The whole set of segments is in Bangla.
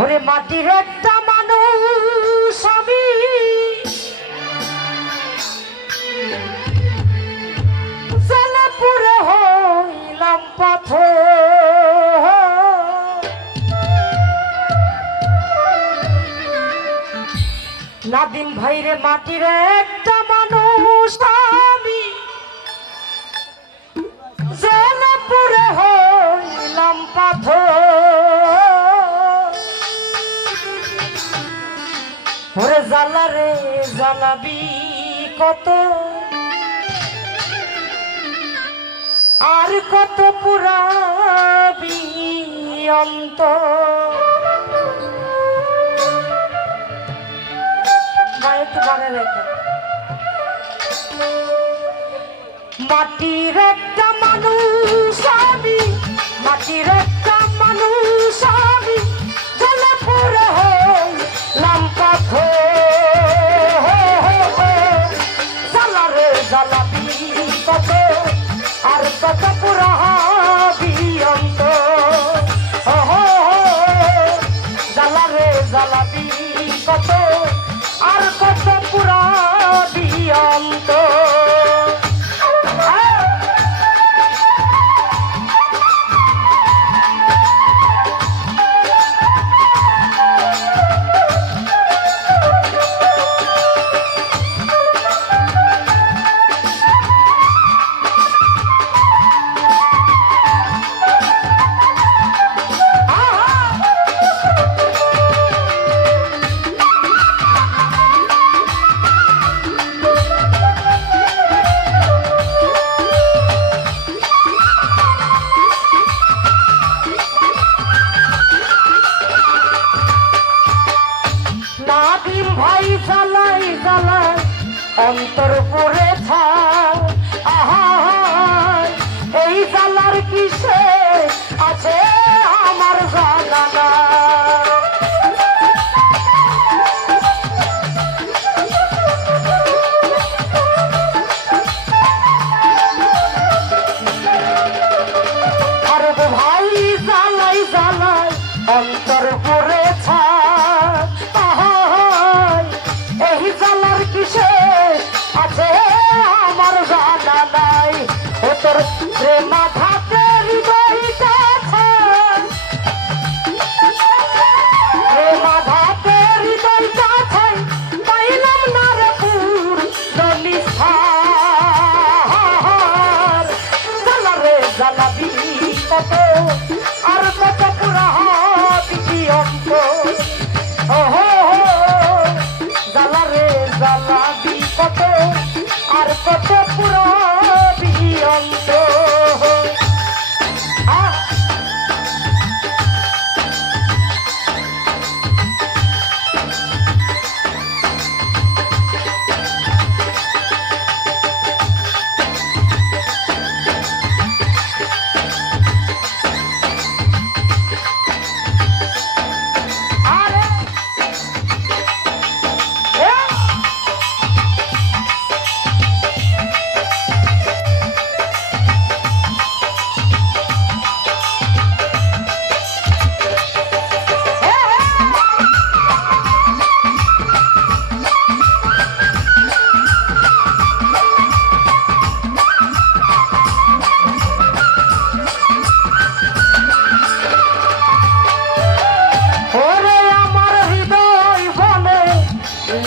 ওরে মাটির একটা মানুষ আমি জ্বালা পুরে হইলাম পাথর। নাদিম ভাইরে মাটির একটা মানুষ আমি জ্বালা পুরে হইলাম পাথর। ওরে জ্বালা রে জ্বালাবি কত আর কত পুরাবি অন্ত। একটু বাড়ে রেখে মাটির একটা মানুষ আমি মাটির একটা মানুষ আমি জ্বালা পুরে হইলাম পাথর। জ্বালা রে জ্বালাবি কত আর কত পুরাবি অন্ত। জ্বালা রে জ্বালাবি কত আর কত পুরাবি অন্ত। নাদিম ভাই জ্বালাই জ্বালাই অন্তর পড়ে এই জ্বালার কিসে আছে আমার জানা না। আর ভাই জ্বালাই জ্বালাই অন্তর পড়ে এই জ্বালার কিসে আছে আমার জানা নাই। ও তোর প্রেমা ঘাতে হৃদয়টা প্রেমা ঘাতে হৃদয়টা পাইলাম না রে পুর দলিস্থার। জ্বালা রে জ্বালাবি কত আর কত পুরাবি অন্ত। জ্বালা রে জ্বালাবি কত আর কত পুরাবি অন্ত।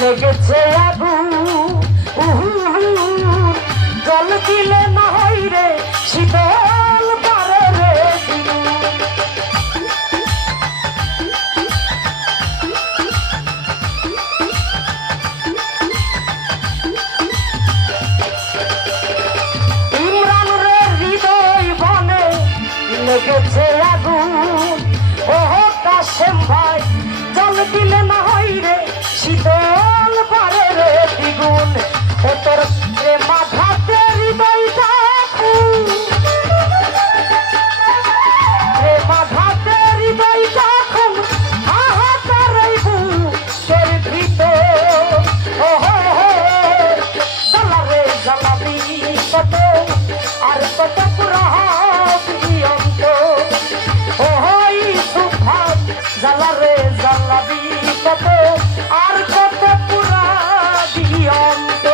লেগেছে আগুন জল দিলে না হয় রে শীতল পারে রে। ইমরান রে হৃদয় বনে লেগেছে আগুন কাশেম ভাই জল দিলে না হয় রে শীতল পারে রে দ্বিগুণ। ও তোর প্রেমা ঘাতে হৃদয়টা প্রেমা ঘাতে হৃদয়টা হাহাকারাই বুকের ভিতর। জ্বালা রে জ্বালাবি কত আর কত পুরাবি অন্ত। জ্বালা রে জ্বালাবি কত আর কত পুরা দিয়ন্ত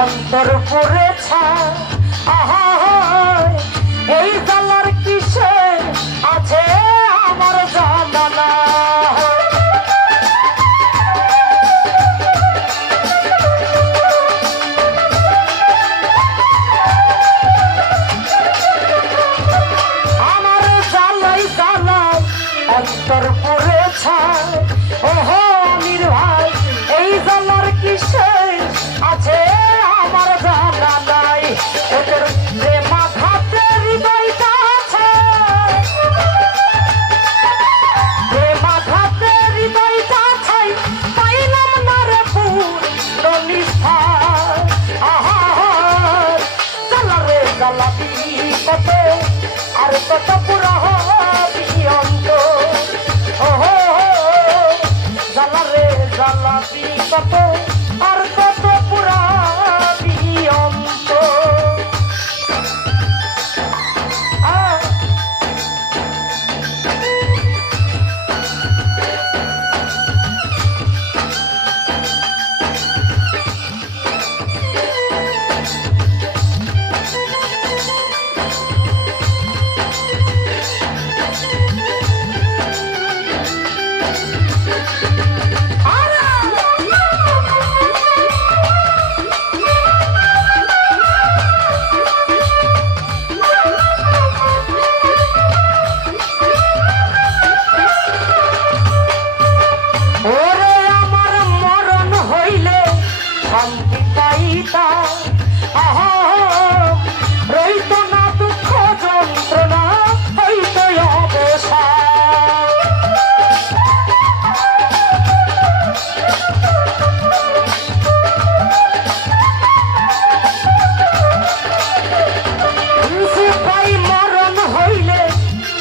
অন্তর পড়েছা আহা এই জালার কিসে আছে আমার জানা না আমার জালাই জালাই অন্তর পড়েছা ওহো আমির ভাই এই জালার কিসে আছে আমার জানা নাই ওদের প্রেমাঘাতে হৃদয়টা আছে প্রেমাঘাতে হৃদয়টা আছে পাইলাম না রে পুরো নিস্তার আহা জ্বালা রে জ্বালাবি কত আর কত পুরা হবি অন্ত ওহো জ্বালা রে জ্বালাবি কত আর কত পুরা দিয়ন্ত শান্তি পাইতা আহা রইত না দুঃখ যন্ত্রণা হইত অবসান পাই মরণ হইলে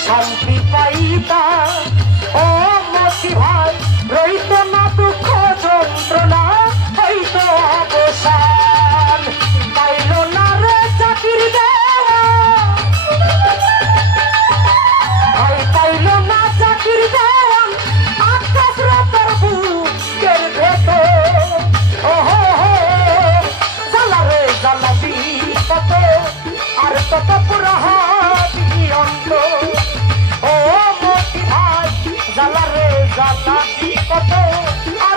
শান্তি পাইতা ও মতি ভাই রইত না দুঃখ যন্ত্রণা হইতো অবসান পাইল না রে চাকরির দেওয়া ভাই পাইল না চাকরির দেওয়া আকাশ রাতার বুকের ভেতর ওহো জ্বালা রে জ্বালাবি কত আর কত পুরা হবি অন্ত ও মতি ভাই জ্বালা রে জ্বালাবি কত আর